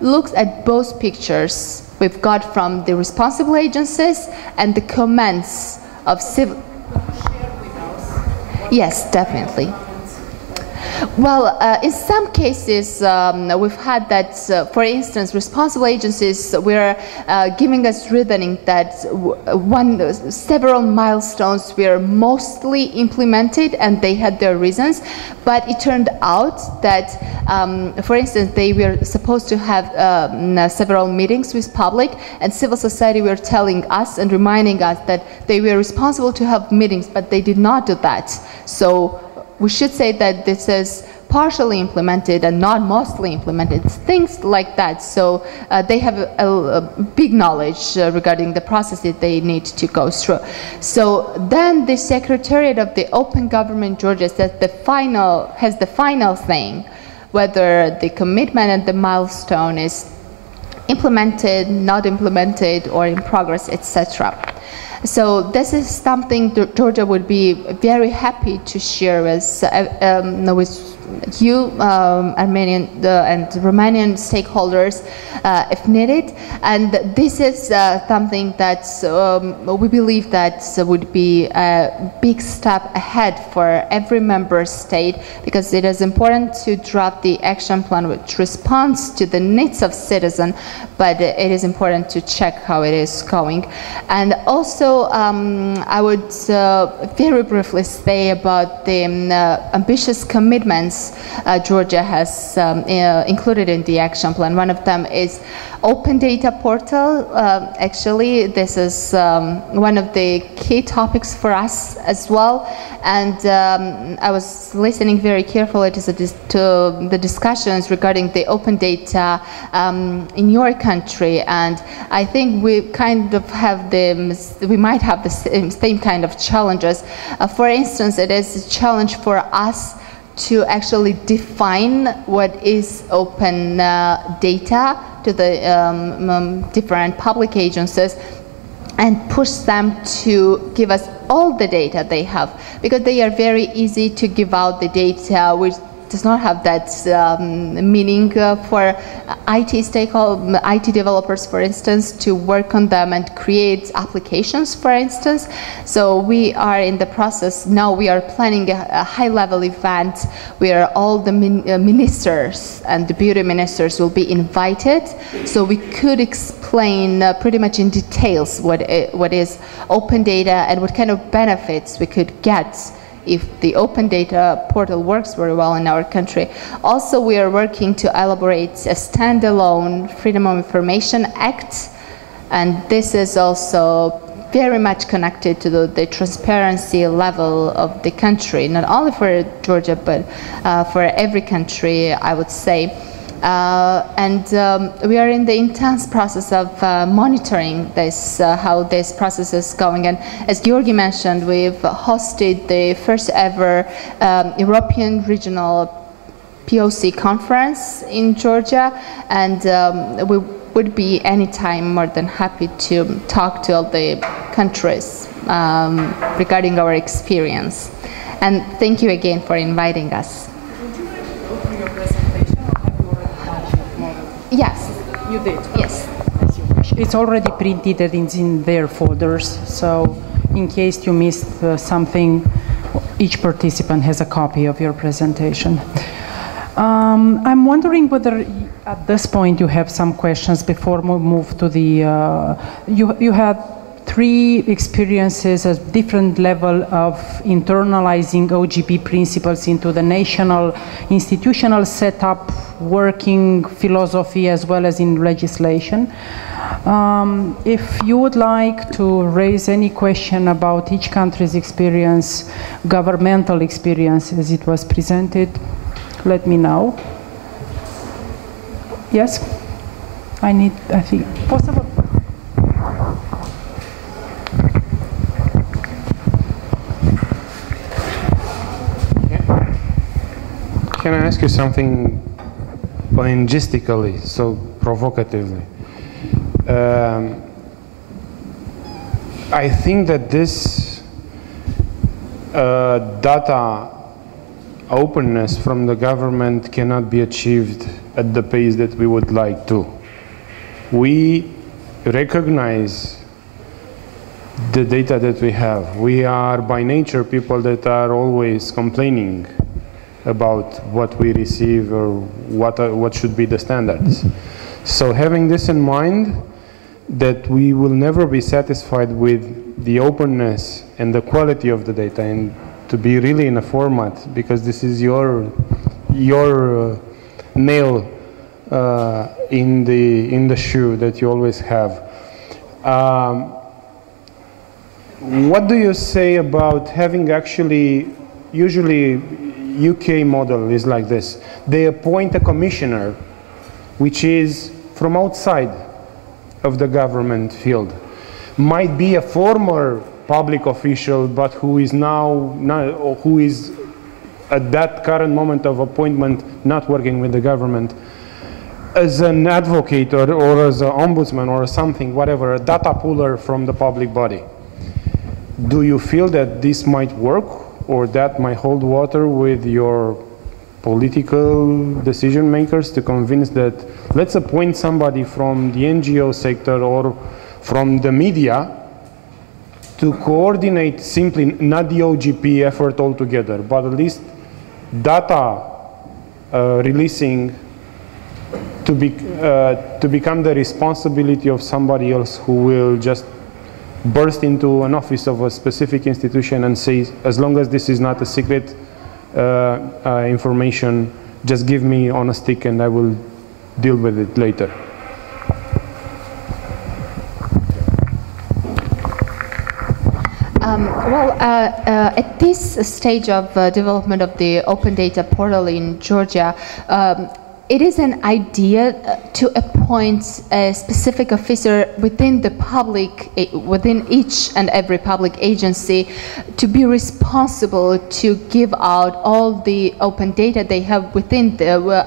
looks at both pictures we've got from the responsible agencies and the comments of civil. Yes, definitely. Well, in some cases, we've had that, for instance, responsible agencies were giving us reasoning that several milestones were mostly implemented and they had their reasons, but it turned out that, for instance, they were supposed to have several meetings with public, and civil society were telling us and reminding us that they were responsible to have meetings, but they did not do that. So we should say that this is partially implemented and not mostly implemented, things like that. So they have a big knowledge regarding the processes they need to go through. So then the Secretariat of the Open Government Georgia says has the final thing, whether the commitment and the milestone is implemented, not implemented, or in progress, etc. So this is something that Georgia would be very happy to share with you, Armenian and Romanian stakeholders, if needed. And this is something that we believe that would be a big step ahead for every member state, because it is important to draft the action plan which responds to the needs of citizens, but it is important to check how it is going. And also, I would very briefly say about the ambitious commitments Georgia has included in the action plan. One of them is open data portal. Actually, this is one of the key topics for us as well. And I was listening very carefully to the discussions regarding the open data in your country. And I think we kind of have we might have the same kind of challenges. For instance, it is a challenge for us to actually define what is open data to the different public agencies and push them to give us all the data they have, because they are very easy to give out the data which does not have that meaning for IT stakeholders, IT developers, for instance, to work on them and create applications, for instance. So we are in the process now. We are planning a high-level event where all the ministers and the beauty ministers will be invited, so we could explain pretty much in details what is open data and what kind of benefits we could get if the open data portal works very well in our country. Also, we are working to elaborate a standalone Freedom of Information Act, and this is also very much connected to the transparency level of the country, not only for Georgia, but for every country, I would say. We are in the intense process of monitoring this, how this process is going. And as Georgi mentioned, we've hosted the first ever European Regional POC conference in Georgia, and we would be anytime more than happy to talk to all the countries regarding our experience. And thank you again for inviting us. Yes. You did? Yes. It's already printed and it's in their folders, so in case you missed something, each participant has a copy of your presentation. I'm wondering whether at this point you have some questions before we move to the... You had 3 experiences at different level of internalizing OGP principles into the national institutional setup, working philosophy, as well as in legislation. If you would like to raise any question about each country's experience, governmental experience as it was presented, let me know. Yes? I think, possible? Can I ask you something linguistically, so provocatively? I think that this data openness from the government cannot be achieved at the pace that we would like to. We recognize the data that we have. We are by nature people that are always complaining about what we receive or what should be the standards. So having this in mind, that we will never be satisfied with the openness and the quality of the data, and to be really in a format, because this is your nail in the shoe that you always have. What do you say about having actually, usually UK model is like this. They appoint a commissioner which is from outside of the government field. Might be a former public official, but who is who is at that current moment of appointment not working with the government, as an advocate or as an ombudsman or something, whatever, a data pooler from the public body. Do you feel that this might work, or that might hold water with your political decision makers to convince that let's appoint somebody from the NGO sector or from the media to coordinate simply not the OGP effort altogether, but at least data releasing to become the responsibility of somebody else who will just burst into an office of a specific institution and say, as long as this is not a secret information, just give me on a stick and I will deal with it later. At this stage of development of the open data portal in Georgia, it is an idea to appoint a specific officer within the public, within each and every public agency, to be responsible to give out all the open data they have within the,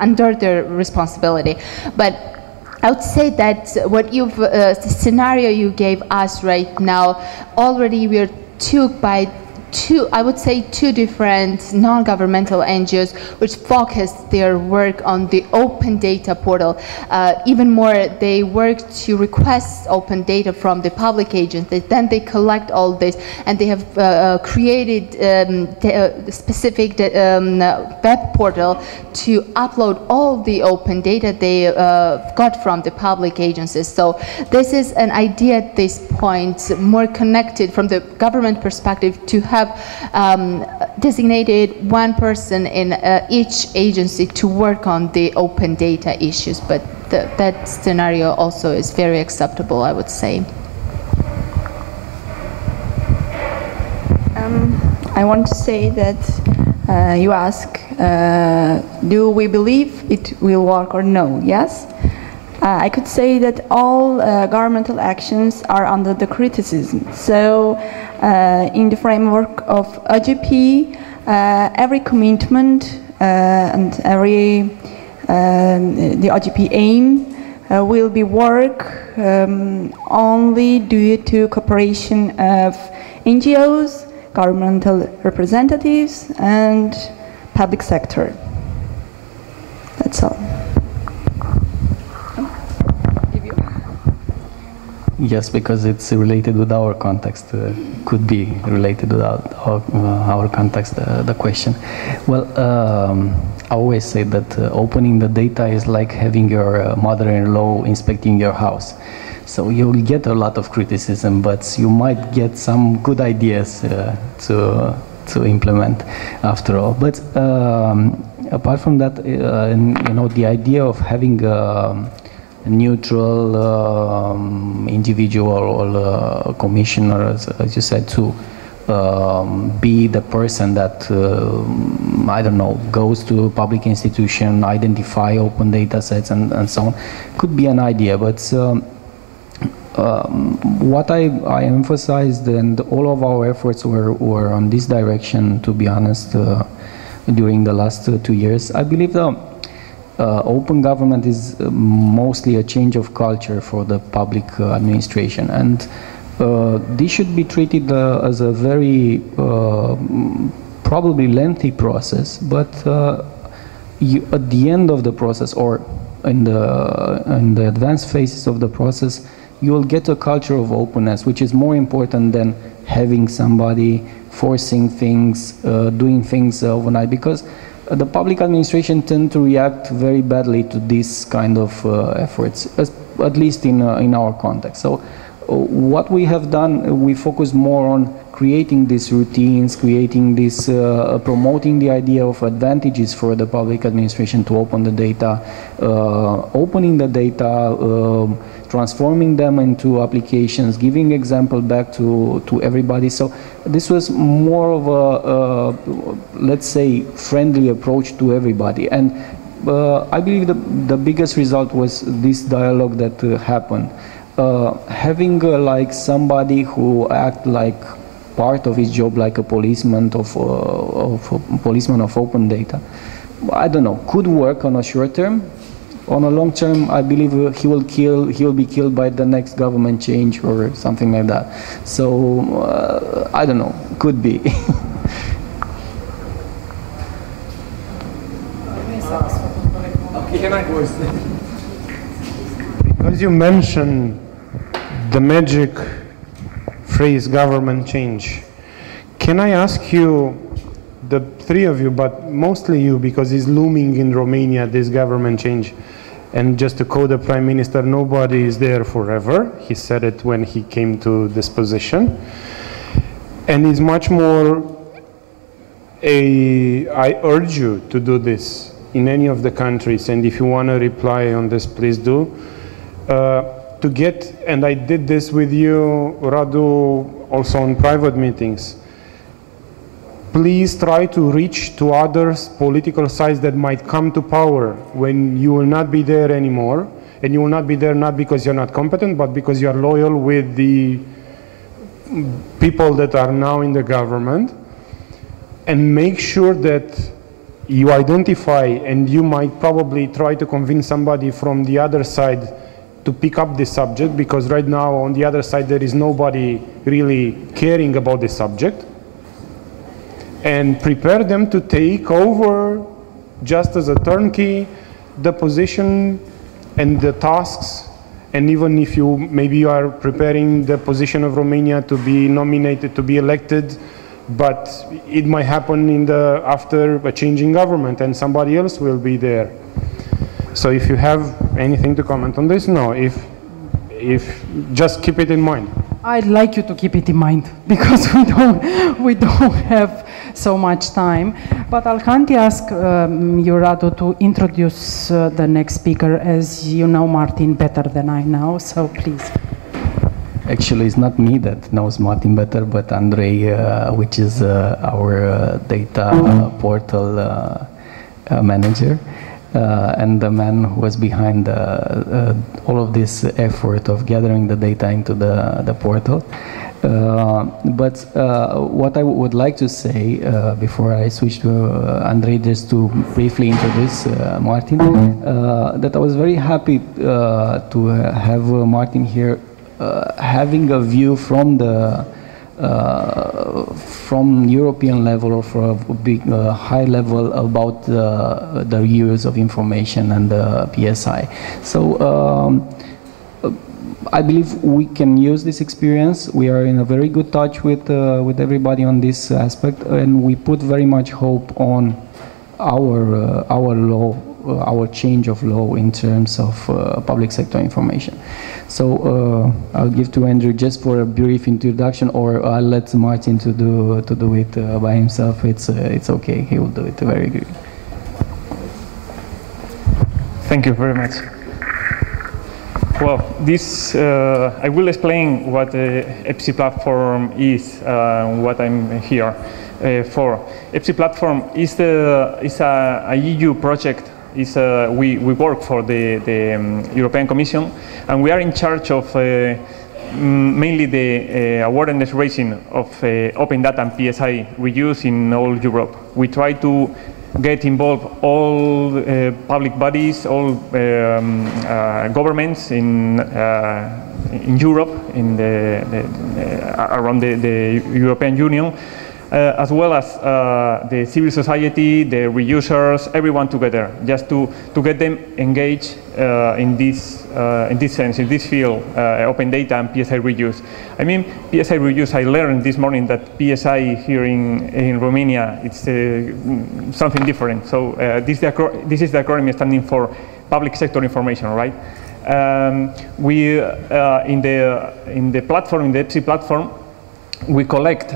under their responsibility. But I would say that what the scenario you gave us right now, already we are took by I would say two different non-governmental NGOs which focus their work on the open data portal. Even more, they work to request open data from the public agencies. Then they collect all this, and they have created specific web portal to upload all the open data they got from the public agencies. So this is an idea at this point more connected from the government perspective to have designated one person in each agency to work on the open data issues, but that scenario also is very acceptable, I would say. I want to say that you ask, do we believe it will work or no? Yes. I could say that all governmental actions are under the criticism. So in the framework of OGP, every commitment and every the OGP aim will be work only due to cooperation of NGOs, governmental representatives, and public sector. That's all. Yes, because it's related with our context, could be related with our context, the question. Well, I always say that opening the data is like having your mother-in-law inspecting your house. So you'll get a lot of criticism, but you might get some good ideas to implement after all. But apart from that, you know, the idea of having neutral individual or commissioner, as you said, to be the person that, I don't know, goes to a public institution, identify open data sets and so on, could be an idea. But what I emphasized, and all of our efforts were on this direction, to be honest, during the last 2 years. I believe the open government is mostly a change of culture for the public administration, and this should be treated as a very probably lengthy process, but at the end of the process, or in the advanced phases of the process, you will get a culture of openness, which is more important than having somebody forcing things, doing things overnight, because the public administration tend to react very badly to this kind of efforts, at least in our context. So what we have done, we focus more on creating these routines, creating this, promoting the idea of advantages for the public administration to open the data, opening the data, transforming them into applications, giving example back to everybody. So this was more of a, let's say, friendly approach to everybody. And I believe the biggest result was this dialogue that happened. Having like somebody who act like part of his job, like a policeman of open data, I don't know, could work on a short term. On a long term, I believe he will be killed by the next government change or something like that. So I don't know, could be. Because you mentioned the magic phrase government change, can I ask you, the three of you, but mostly you, because it's looming in Romania, this government change. And just to quote the Prime Minister, nobody is there forever. He said it when he came to this position. And it's much more I urge you to do this in any of the countries. And if you want to reply on this, please do. To get, and I did this with you, Radu, also on private meetings. Please try to reach to others political sides that might come to power when you will not be there anymore. And you will not be there not because you're not competent, but because you are loyal with the people that are now in the government. And make sure that you identify, and you might probably try to convince somebody from the other side to pick up this subject, because right now on the other side there is nobody really caring about this subject. And prepare them to take over, just as a turnkey, the position and the tasks. And even if maybe you are preparing the position of Romania to be nominated, to be elected, but it might happen after a changing government and somebody else will be there. So if you have anything to comment on this, no. If just keep it in mind. I'd like you to keep it in mind, because we don't have so much time. But I'll kindly ask you, Radu, to introduce the next speaker, as you know Martin better than I know, so please. Actually, it's not me that knows Martin better, but Andrei, which is our data portal manager. And the man who was behind all of this effort of gathering the data into the portal. But what I would like to say before I switch to Andrei, just to briefly introduce Martin, that I was very happy to have Martin here, having a view from the from European level or from a big high level about the use of information and the PSI. So I believe we can use this experience. We are in a very good touch with everybody on this aspect, and we put very much hope on our law, our change of law in terms of public sector information. So I'll give to Andrew just for a brief introduction, or I'll let Martin to do it by himself. It's okay. He will do it very good. Thank you very much. Well, this I will explain what the EPSI platform is, what I'm here for. EPSI platform is a EU project. We work for the European Commission, and we are in charge of mainly the awareness raising of open data and PSI reuse in all Europe. We try to get involved all public bodies, all governments in Europe, around the European Union, as well as the civil society, the reusers, everyone together, just to get them engaged in this sense, in this field, open data and PSI reuse. I mean, PSI reuse, I learned this morning that PSI here in Romania, it's something different. So this is the acronym standing for public sector information, right? We, in the platform, in the EPSI platform, we collect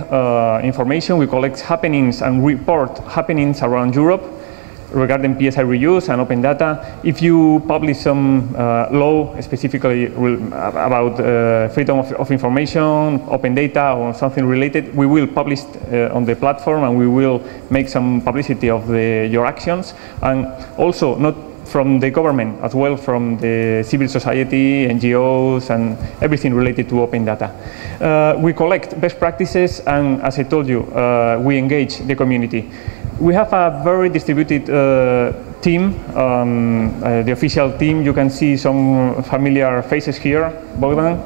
information, we collect happenings and report happenings around Europe regarding PSI reuse and open data. If you publish some law specifically about freedom of information, open data or something related, we will publish on the platform and we will make some publicity of your actions, and also not from the government, as well from the civil society, NGOs, and everything related to open data. We collect best practices, and as I told you, we engage the community. We have a very distributed team, the official team. You can see some familiar faces here, Bogdan,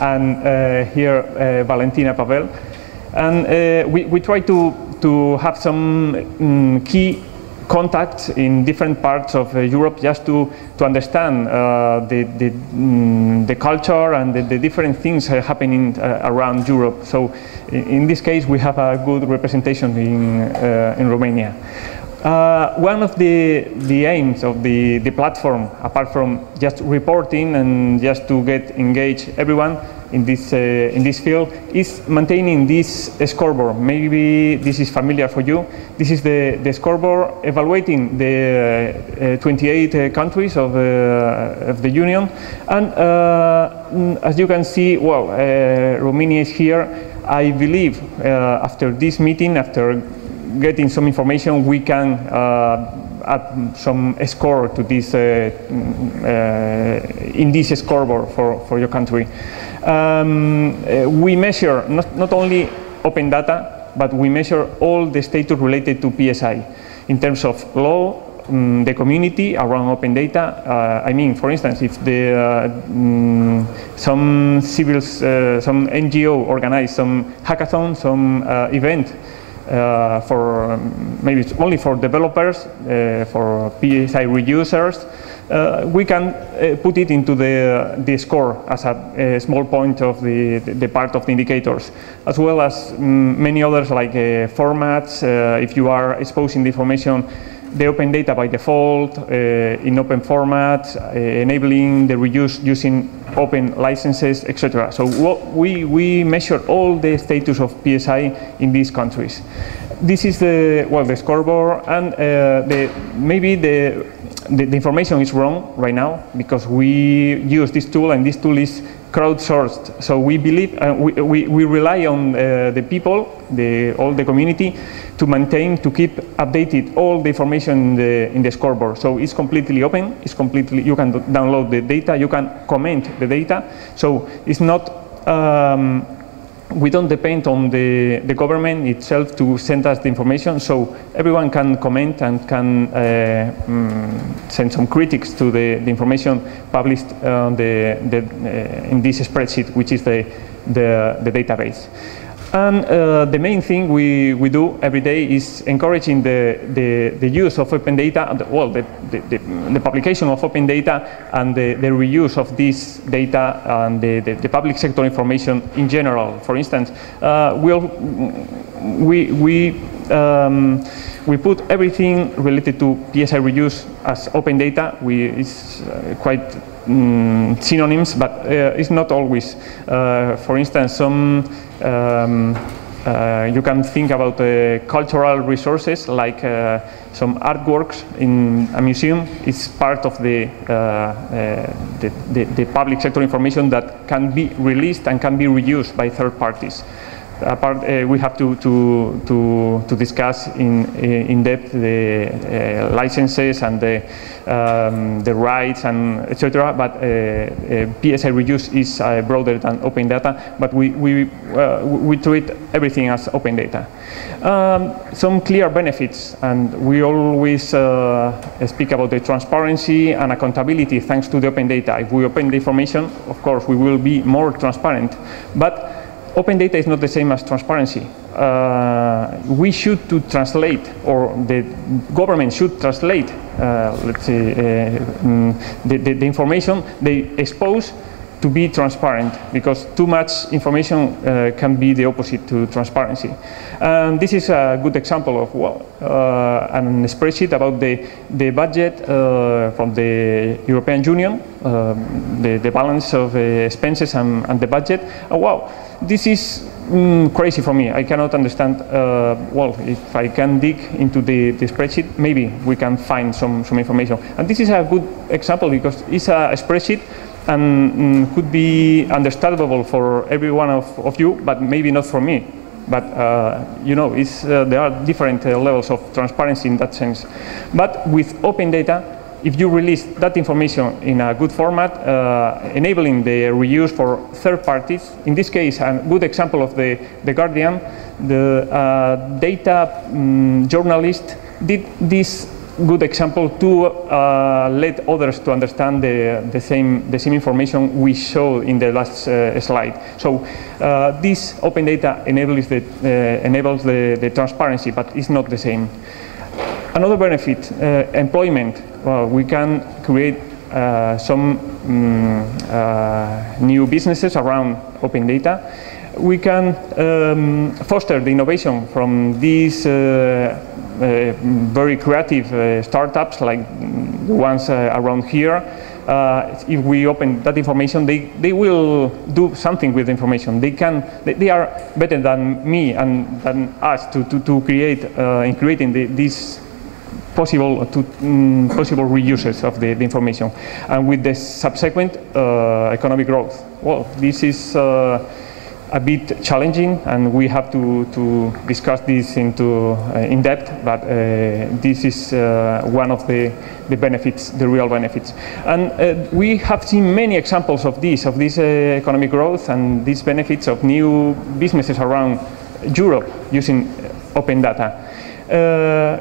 and here Valentina Pavel. And we try to have some key contacts in different parts of Europe, just to understand the culture and the different things happening around Europe. So in this case, we have a good representation in Romania. One of the aims of the platform, apart from just reporting and just to get engaged everyone in this field, is maintaining this scoreboard. Maybe this is familiar for you. This is the scoreboard evaluating the 28 countries of the Union. And as you can see, well, Romania is here. I believe after this meeting, after getting some information, we can add some score to this in this scoreboard for your country. We measure not only open data, but we measure all the status related to PSI in terms of law, the community around open data. I mean, for instance, if some some NGO organize some hackathon, some event for maybe it's only for developers, for PSI reusers, we can put it into the score as a small point of the part of the indicators, as well as many others like formats. If you are exposing the information, the open data by default, in open formats, enabling the reuse using open licenses, etc. So we measure all the status of PSI in these countries. This is the scoreboard, and maybe the information is wrong right now because we use this tool, and this tool is crowdsourced. So we believe we rely on the people, all the community, to maintain, to keep updated all the information in the scoreboard. So it's completely open. It's completely, you can download the data, you can comment the data. So it's not. We don't depend on the government itself to send us the information, so everyone can comment and can send some critiques to the information published in this spreadsheet, which is the database. And the main thing we do every day is encouraging the use of open data, the publication of open data and the reuse of this data and the public sector information in general. For instance, we put everything related to PSI reuse as open data. It's quite synonyms, but it's not always. For instance, some you can think about cultural resources like some artworks in a museum. It's part of the public sector information that can be released and can be reused by third parties. We have to discuss in depth the licenses and the rights and etc. But PSI reuse is broader than open data. But we treat everything as open data. Some clear benefits, and we always speak about the transparency and accountability thanks to the open data. If we open the information, of course, we will be more transparent. But open data is not the same as transparency. we should to translate, or the government should translate, let's say, the information they expose to be transparent, because too much information can be the opposite to transparency. And this is a good example of a spreadsheet about the budget from the European Union, the balance of expenses and the budget. Wow, this is crazy for me. I cannot understand. Well, if I can dig into the spreadsheet, maybe we can find some information. And this is a good example because it's a spreadsheet and could be understandable for every one of you, but maybe not for me. But you know, there are different levels of transparency in that sense. But with open data, if you release that information in a good format, enabling the reuse for third parties, in this case, a good example of the Guardian, the data journalist did this good example to let others to understand the same information we showed in the last slide. So this open data enables the transparency, but it's not the same. Another benefit, employment. We can create some new businesses around open data. We can foster the innovation from these very creative startups like the ones around here. If we open that information, they will do something with the information. They are better than me and than us to create in creating these possible reuses of the information, and with the subsequent economic growth. Well, this is a bit challenging, and we have to discuss this in depth, but this is one of the benefits, the real benefits. And we have seen many examples of this economic growth and these benefits of new businesses around Europe using open data.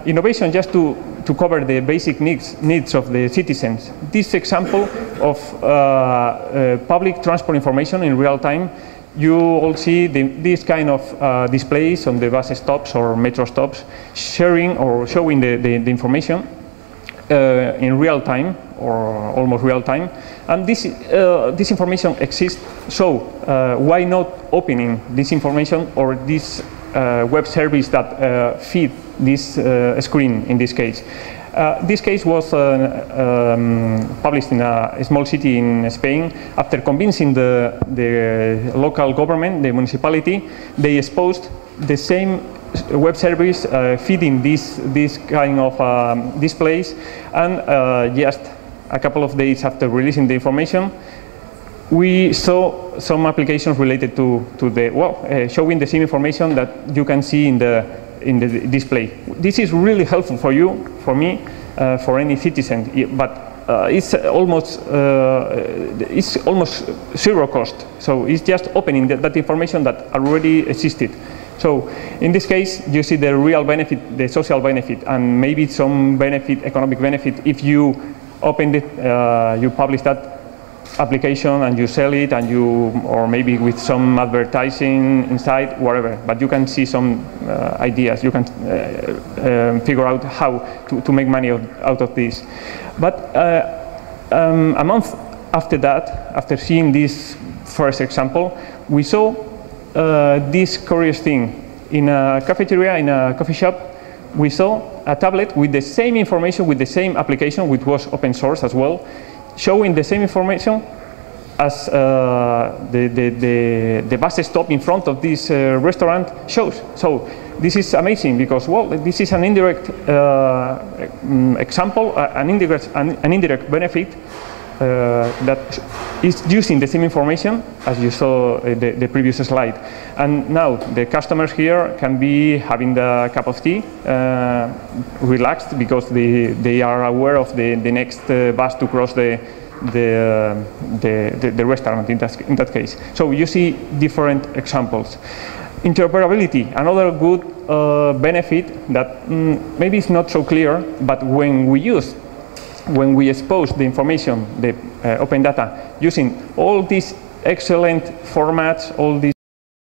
Innovation, just to cover the basic needs of the citizens. This example of public transport information in real time, you all see this kind of displays on the bus stops or metro stops, sharing or showing the information in real time or almost real time. And this information exists, so why not opening this information or this web service that feed this screen in this case. This case was published in a small city in Spain. After convincing the local government, the municipality, they exposed the same web service feeding this kind of displays, and just a couple of days after releasing the information, we saw some applications related to the showing the same information that you can see in the display. This is really helpful for you, for me, for any citizen, but it's almost zero cost. So it's just opening that information that already existed. So in this case, you see the real benefit, the social benefit, and maybe some benefit, economic benefit, if you opened it, you publish that application and you sell it, and or maybe with some advertising inside, whatever. But you can see some ideas. You can figure out how to make money out of this. But a month after that, after seeing this first example, we saw this curious thing. In a cafeteria, in a coffee shop, we saw a tablet with the same information, with the same application, which was open source as well, showing the same information as the bus stop in front of this restaurant shows. So this is amazing because, well, this is an indirect example, an indirect benefit that is using the same information as you saw the previous slide. And now the customers here can be having the cup of tea, relaxed, because they are aware of the next bus to cross the restaurant in that case. So you see different examples. Interoperability, another good benefit that maybe is not so clear, but when we expose the information, the open data, using all these excellent formats, all these